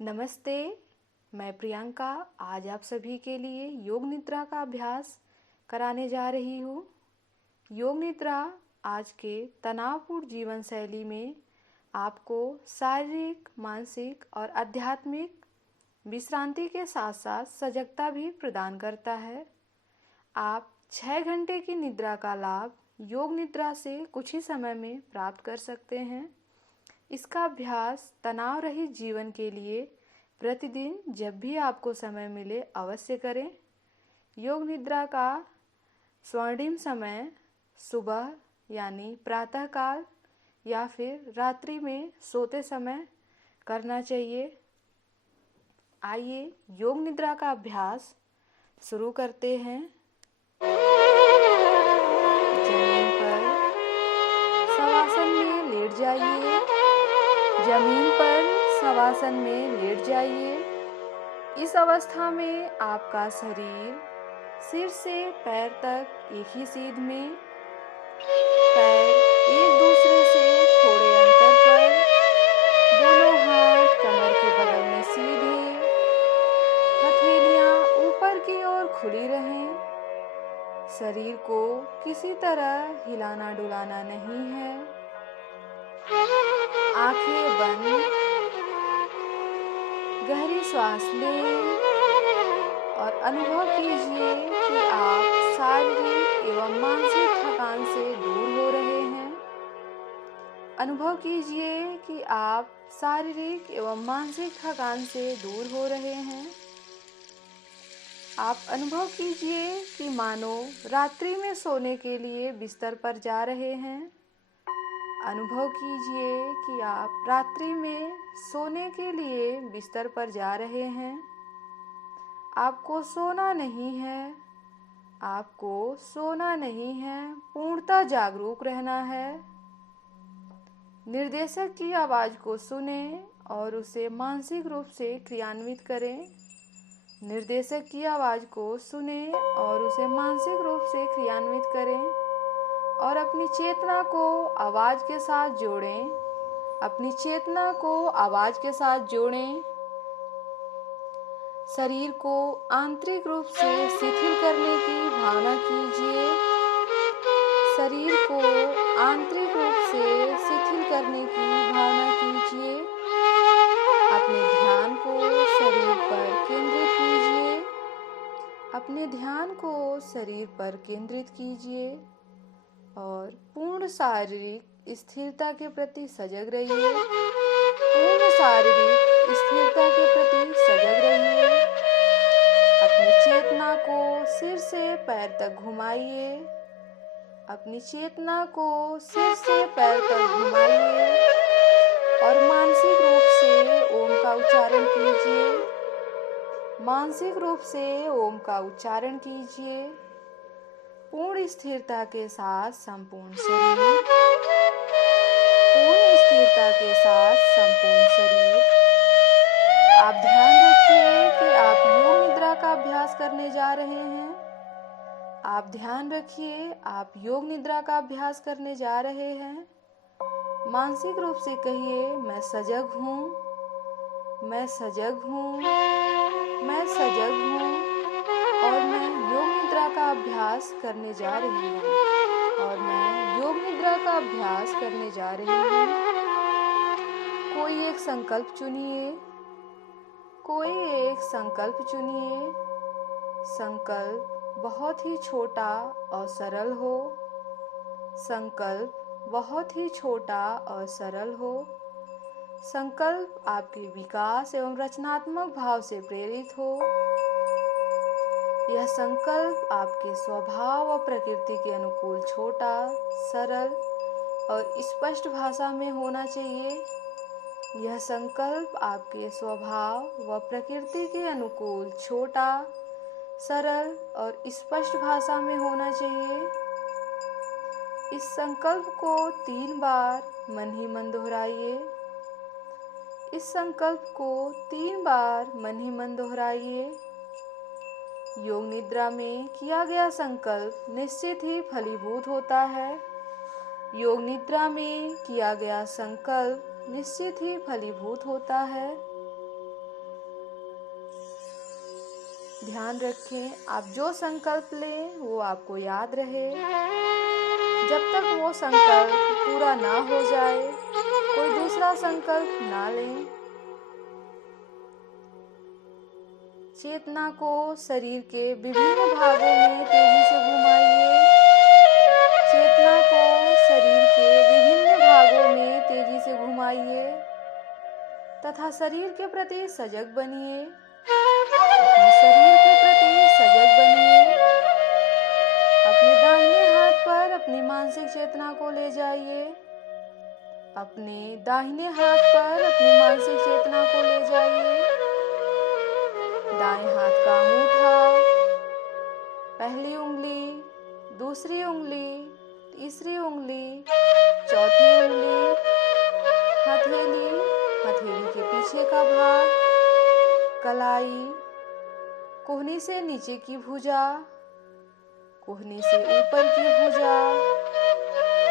नमस्ते, मैं प्रियंका आज आप सभी के लिए योग निद्रा का अभ्यास कराने जा रही हूँ। योग निद्रा आज के तनावपूर्ण जीवन शैली में आपको शारीरिक, मानसिक और आध्यात्मिक विश्रांति के साथ साथ सजगता भी प्रदान करता है। आप 6 घंटे की निद्रा का लाभ योग निद्रा से कुछ ही समय में प्राप्त कर सकते हैं। इसका अभ्यास तनाव रहित जीवन के लिए प्रतिदिन जब भी आपको समय मिले अवश्य करें। योग निद्रा का स्वर्णिम समय सुबह यानी प्रातःकाल या फिर रात्रि में सोते समय करना चाहिए। आइए योग निद्रा का अभ्यास शुरू करते हैं। जमीन पर शवासन में लेट जाइए। जमीन पर शवासन में लेट जाइए। इस अवस्था में आपका शरीर सिर से पैर तक एक ही सीध में, पैर एक दूसरे से थोड़े अंतर पर, दोनों हाथ कमर के बगल में सीधे, हथेलियां ऊपर की ओर खुली रहें। शरीर को किसी तरह हिलाना डुलाना नहीं है। आंखें बंद, गहरी सांस लें और अनुभव कीजिए कि आप शारीरिक एवं मानसिक थकान से दूर हो रहे हैं। अनुभव कीजिए कि आप शारीरिक एवं मानसिक थकान से दूर हो रहे हैं। आप अनुभव कीजिए कि मानो रात्रि में सोने के लिए बिस्तर पर जा रहे हैं। अनुभव कीजिए कि आप रात्रि में सोने के लिए बिस्तर पर जा रहे हैं। आपको सोना नहीं है। आपको सोना नहीं है, पूर्णतः जागरूक रहना है। निर्देशक की आवाज़ को सुने और उसे मानसिक रूप से क्रियान्वित करें। निर्देशक की आवाज़ को सुने और उसे मानसिक रूप से क्रियान्वित करें और अपनी चेतना को आवाज़ के साथ जोड़ें। अपनी चेतना को आवाज़ के साथ जोड़ें। शरीर को आंतरिक रूप से शिथिल करने की भावना कीजिए। शरीर को आंतरिक रूप से शिथिल करने की भावना कीजिए। अपने ध्यान को शरीर पर केंद्रित कीजिए। अपने ध्यान को शरीर पर केंद्रित कीजिए और पूर्ण शारीरिक स्थिरता के प्रति सजग रहिए। पूर्ण शारीरिक स्थिरता के प्रति सजग रहिए। अपनी चेतना को सिर से पैर तक घुमाइए। अपनी चेतना को सिर से पैर तक घुमाइए और मानसिक रूप से ओम का उच्चारण कीजिए। मानसिक रूप से ओम का उच्चारण कीजिए। पूर्ण स्थिरता के साथ संपूर्ण शरीर, पूर्ण स्थिरता के साथ संपूर्ण शरीर। आप ध्यान रखिए कि आप योग निद्रा का अभ्यास करने जा रहे हैं। आप ध्यान रखिए आप योग निद्रा का अभ्यास करने जा रहे हैं। मानसिक रूप से कहिए, मैं सजग हूँ, मैं सजग हूँ, मैं सजग हूँ और मैं योग निद्रा का अभ्यास करने जा रही हूँ और मैं योग निद्रा का अभ्यास करने जा रही हूँ। कोई एक संकल्प चुनिए। कोई एक संकल्प चुनिए। संकल्प बहुत ही छोटा और सरल हो। संकल्प बहुत ही छोटा और सरल हो। संकल्प आपके विकास एवं रचनात्मक भाव से प्रेरित हो। यह संकल्प आपके स्वभाव और प्रकृति के अनुकूल छोटा, सरल और स्पष्ट भाषा में होना चाहिए। यह संकल्प आपके स्वभाव व प्रकृति के अनुकूल छोटा, सरल और स्पष्ट भाषा में होना चाहिए। इस संकल्प को 3 बार मन ही मन दोहराइए। इस संकल्प को 3 बार मन ही मन दोहराइए। योग निद्रा में किया गया संकल्प निश्चित ही फलीभूत होता है। योग निद्रा में किया गया संकल्प निश्चित ही फलीभूत होता है। ध्यान रखें, आप जो संकल्प लें वो आपको याद रहे। जब तक वो संकल्प पूरा ना हो जाए, कोई दूसरा संकल्प ना लें। चेतना को शरीर के विभिन्न भागों में तेजी से घुमाइए। चेतना को शरीर के विभिन्न भागों में तेजी से घुमाइए तथा शरीर के प्रति सजग बनिए। अपने शरीर के प्रति सजग बनिए। अपने दाहिने हाथ पर अपनी मानसिक चेतना को ले जाइए। अपने दाहिने हाथ पर अपनी मानसिक चेतना को ले जाइए। दाएं हाथ का अंगूठा, पहली उंगली, दूसरी उंगली, तीसरी उंगली, चौथी उंगली, हथेली, हथेली के पीछे का भाग, कलाई, कोहनी से नीचे की भुजा, कोहनी से ऊपर की भुजा,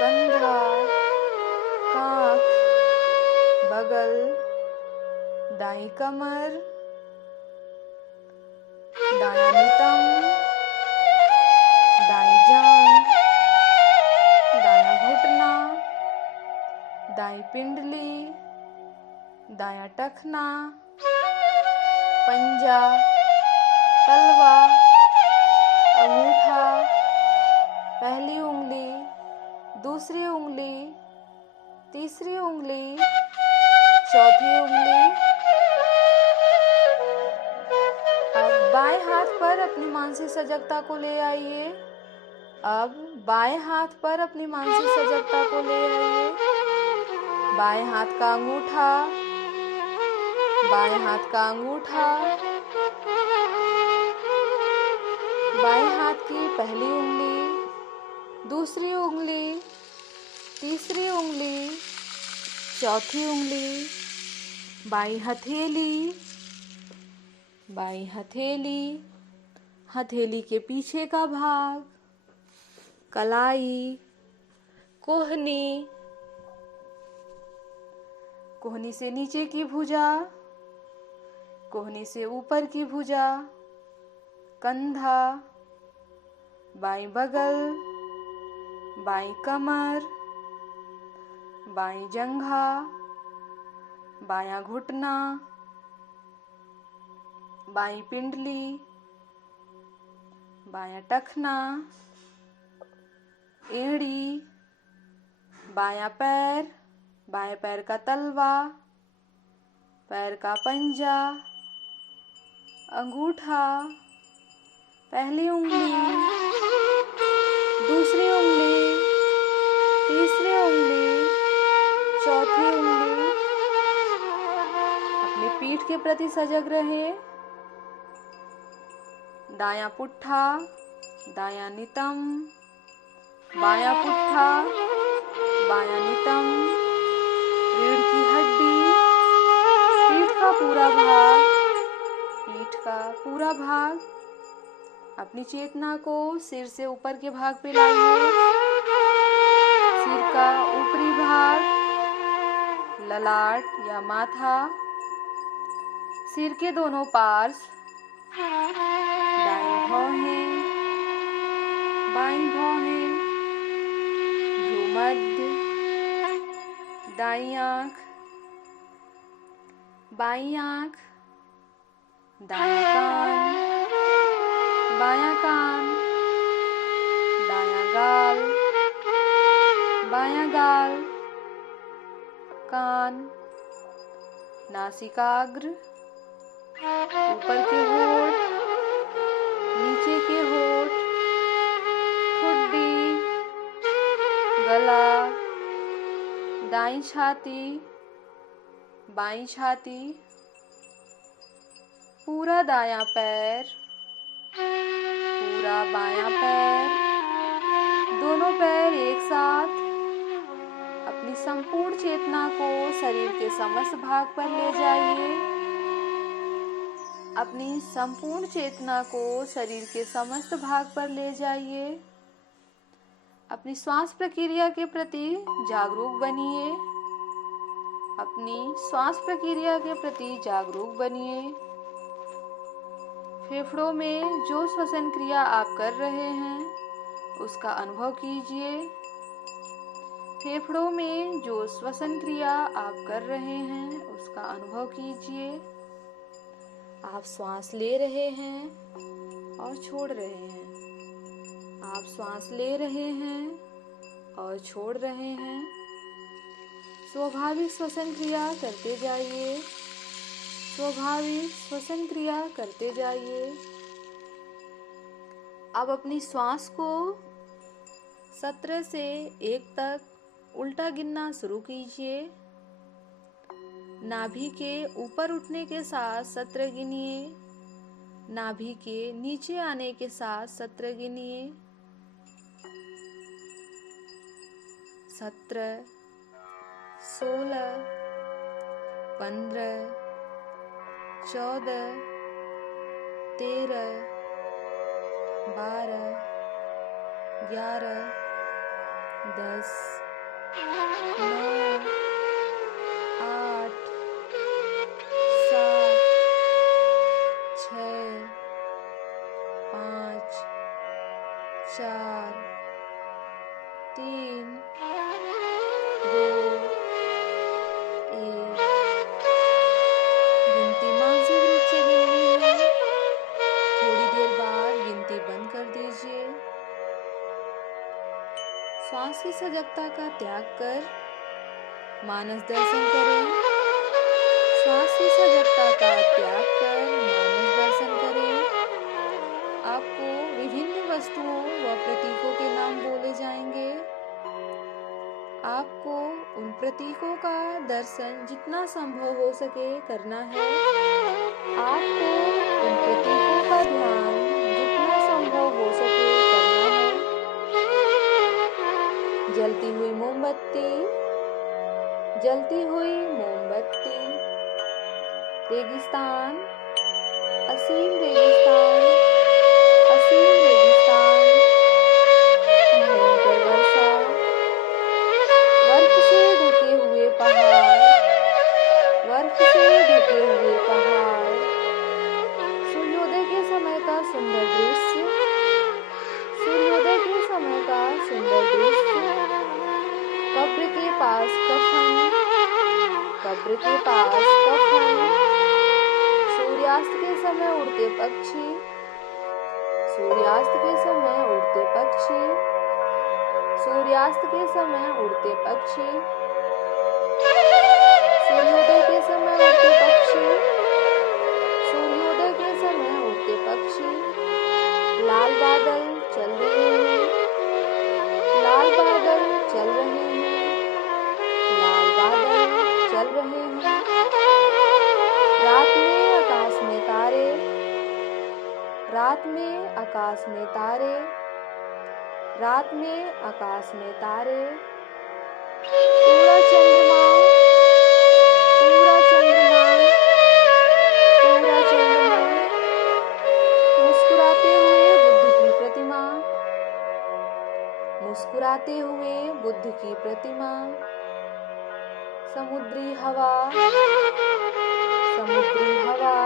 कंधा, कांख, बगल, दाईं कमर, दायां नितंब, दाईं जांघ, दायां घुटना, दाईं पिंडली, दायां टखना, पंजा, तलवा, अंगूठा, पहली उंगली, दूसरी उंगली, तीसरी उंगली, चौथी उंगली। अब बाएं हाथ पर अपनी मानसिक सजगता को ले आइए। अब बाएं हाथ पर अपनी मानसिक सजगता को ले आइए। बाएं हाथ का अंगूठा, बाएं हाथ का अंगूठा, बाएं हाथ की पहली उंगली, दूसरी उंगली, तीसरी उंगली, चौथी उंगली, बाईं हथेली, बाईं हथेली, हथेली के पीछे का भाग, कलाई, कोहनी, कोहनी से नीचे की भुजा, कोहनी से ऊपर की भुजा, कंधा, बाईं बगल, बाईं कमर, बाईं जंघा, बायां घुटना, बाईं पिंडली, बायां टखना, एड़ी, बायां पैर, बाएं पैर का तलवा, पैर का पंजा, अंगूठा, पहली उंगली, दूसरी उंगली, तीसरी उंगली, चौथी उंगली। अपनी पीठ के प्रति सजग रहे। दायां पुट्ठा, दायां नितंब, बायां पुट्ठा, बायां नितंब, रीढ़ की हड्डी, पीठ का पूरा भाग, पीठ का पूरा भाग। अपनी चेतना को सिर से ऊपर के भाग पे लाइए। सिर का ऊपरी भाग, ललाट या माथा, सिर के दोनों पार्श्व, दाएं भौहें, बाईं भौहें, भ्रूमध्य, दाईं आंख, बाईं आंख, दायां कान, बायां कान, दायां गाल, बायां गाल, कान, नासिकाग्र, ऊपर के होंठ, नीचे के होंठ, ठुड्डी, गला, दाईं छाती, बाईं छाती, पूरा दायां पैर, पूरा बायां पैर, दोनों पैर एक साथ। अपनी संपूर्ण चेतना को शरीर के समस्त भाग पर ले जाइए। अपनी संपूर्ण चेतना को शरीर के समस्त भाग पर ले जाइए। अपनी श्वास प्रक्रिया के प्रति जागरूक बनिए। अपनी श्वास प्रक्रिया के प्रति जागरूक बनिए। फेफड़ों में जो श्वसन क्रिया आप कर रहे हैं उसका अनुभव कीजिए। फेफड़ों में जो श्वसन क्रिया आप कर रहे हैं उसका अनुभव कीजिए। आप श्वास ले रहे हैं और छोड़ रहे हैं। आप श्वास ले रहे हैं और छोड़ रहे हैं। स्वाभाविक श्वसन क्रिया करते जाइए। स्वाभाविक श्वसन क्रिया करते जाइए। अब अपनी श्वास को 17 से 1 तक उल्टा गिनना शुरू कीजिए। नाभि के ऊपर उठने के साथ 17 गिनिए। नाभि के नीचे आने के साथ 17 गिनिए। 17, 16, 15, 14, 13, 12, 11, 10, 9, 8, 7, 6, 5, 4, 3, 2, 1। गिनती मानसिक रूप से गिननी है। थोड़ी देर बाद गिनती बंद कर दीजिए। श्वास की सजगता का त्याग कर मानस दर्शन करें। श्वास की सजगता का त्याग कर मानस दर्शन करें। आपको विभिन्न वस्तुओं व प्रतीकों के नाम बोले जाएंगे। आपको उन प्रतीकों का दर्शन जितना संभव हो सके करना है। आपको उन प्रतीकों का ध्यान जितना संभव हो सके करना है। जलती हुई मोमबत्ती, जलती हुई मोमबत्ती। रेगिस्तान, असीम रेगिस्तान, असीम रेगिस्तान। भयंकर वर्षा, बर्फ से ढके हुए पहाड़, बर्फ से ढके हुए पहाड़। सूर्योदय के समय का सुंदर दृश्य, सूर्योदय के समय का सुंदर दृश्य। कब्र के पास कफन, कब्र के पास कफन। सूर्यास्त के समय उड़ते पक्षी, सूर्यास्त के समय उड़ते पक्षी, सूर्यास्त के समय उड़ते पक्षी। सूर्योदय के समय उड़ते पक्षी, सूर्योदय के समय उड़ते पक्षी। लाल बादल चल रहे हैं, लाल बादल चल रहे हैं, लाल बादल चल रहे हैं। रात में आकाश में तारे, रात में आकाश में तारे, रात में आकाश में तारे। पूरा चंद्रमा, पूरा चंद्रमा, पूरा चंद्रमा। मुस्कुराते हुए बुद्ध की प्रतिमा, मुस्कुराते हुए बुद्ध की प्रतिमा। समुद्री हवा, समुद्री हवा,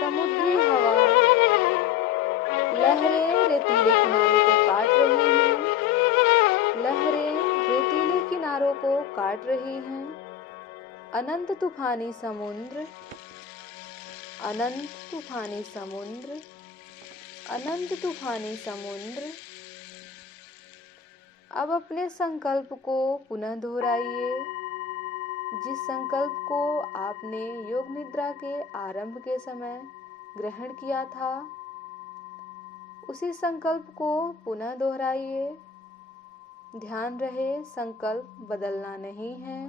समुद्री हवा। लहरें रेतीले किनारों को काट रही हैं, लहरें रेतीले किनारों को काट रही हैं। अनंत तूफानी समुद्र, अनंत तूफानी समुद्र, अनंत तूफानी समुद्र। अब अपने संकल्प को पुनः दोहराइए। जिस संकल्प को आपने योग निद्रा के आरंभ के समय ग्रहण किया था, उसी संकल्प को पुनः दोहराइए। ध्यान रहे संकल्प बदलना नहीं है।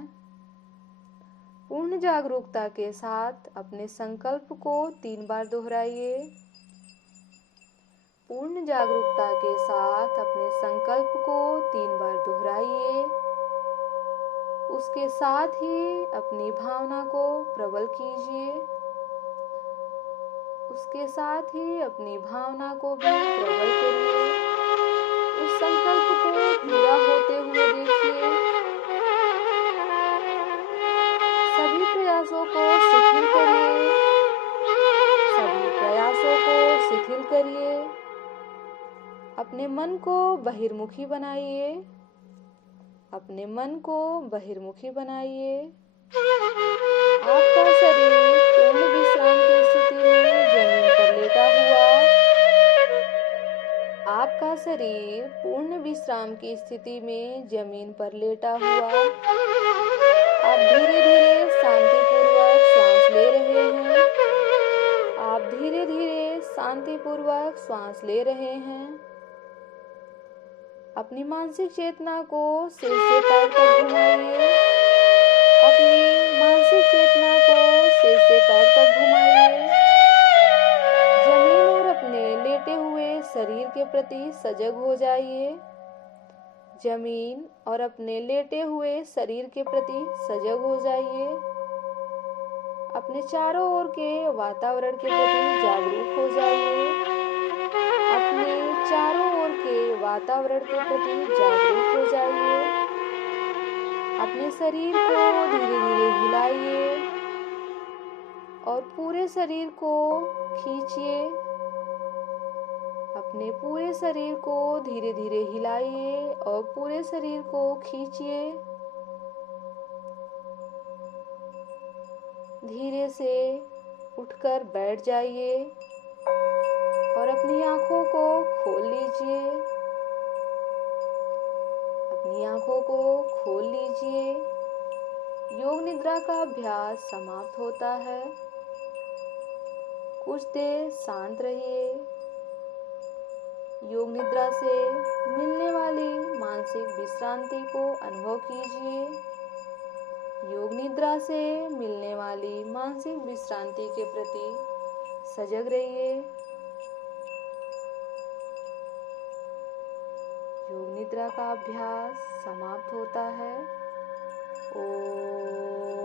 पूर्ण जागरूकता के साथ अपने संकल्प को 3 बार दोहराइए। पूर्ण जागरूकता के साथ अपने संकल्प को 3 बार दोहराइए। उसके साथ ही अपनी भावना को प्रबल कीजिए। उसके साथ ही अपनी भावना को भी प्रबल करिए। उस संकल्प को पूरा होते हुए देखिए। सभी प्रयासों को शिथिल करिए। करिए। अपने मन को बहिर्मुखी बनाइए। अपने मन को बहिर्मुखी बनाइए। आपका शरीर पूर्ण विश्राम की स्थिति में जमीन पर लेटा हुआ। आपका शरीर पूर्ण विश्राम की स्थिति में जमीन पर लेटा हुआ। आप धीरे धीरे शांतिपूर्वक श्वास ले रहे हैं। आप धीरे धीरे शांतिपूर्वक श्वास ले रहे हैं। अपनी मानसिक चेतना को सिर से पैर तक घुमाइए। अपनी मानसिक चेतना को सिर से पैर तक घुमाइए। जमीन और अपने लेटे हुए शरीर के प्रति सजग हो जाइए। जमीन और अपने लेटे हुए शरीर के प्रति सजग हो जाइए। अपने चारों ओर के वातावरण के प्रति जागरूक हो जाइए। अपने चारों ओर के वातावरण के प्रति जागरूक हो जाइए। अपने शरीर को धीरे धीरे हिलाइए और पूरे शरीर को खींचिए। अपने पूरे शरीर को धीरे धीरे हिलाइए और पूरे शरीर को खींचिए। धीरे से उठकर बैठ जाइए और अपनी आंखों को खोल लीजिए। अपनी आंखों को खोल लीजिए। योग निद्रा का अभ्यास समाप्त होता है। कुछ देर शांत रहिए। योग निद्रा से मिलने वाली मानसिक विश्रांति को अनुभव कीजिए। योग निद्रा से मिलने वाली मानसिक विश्रांति के प्रति सजग रहिए। योग निद्रा का अभ्यास समाप्त होता है। ओम।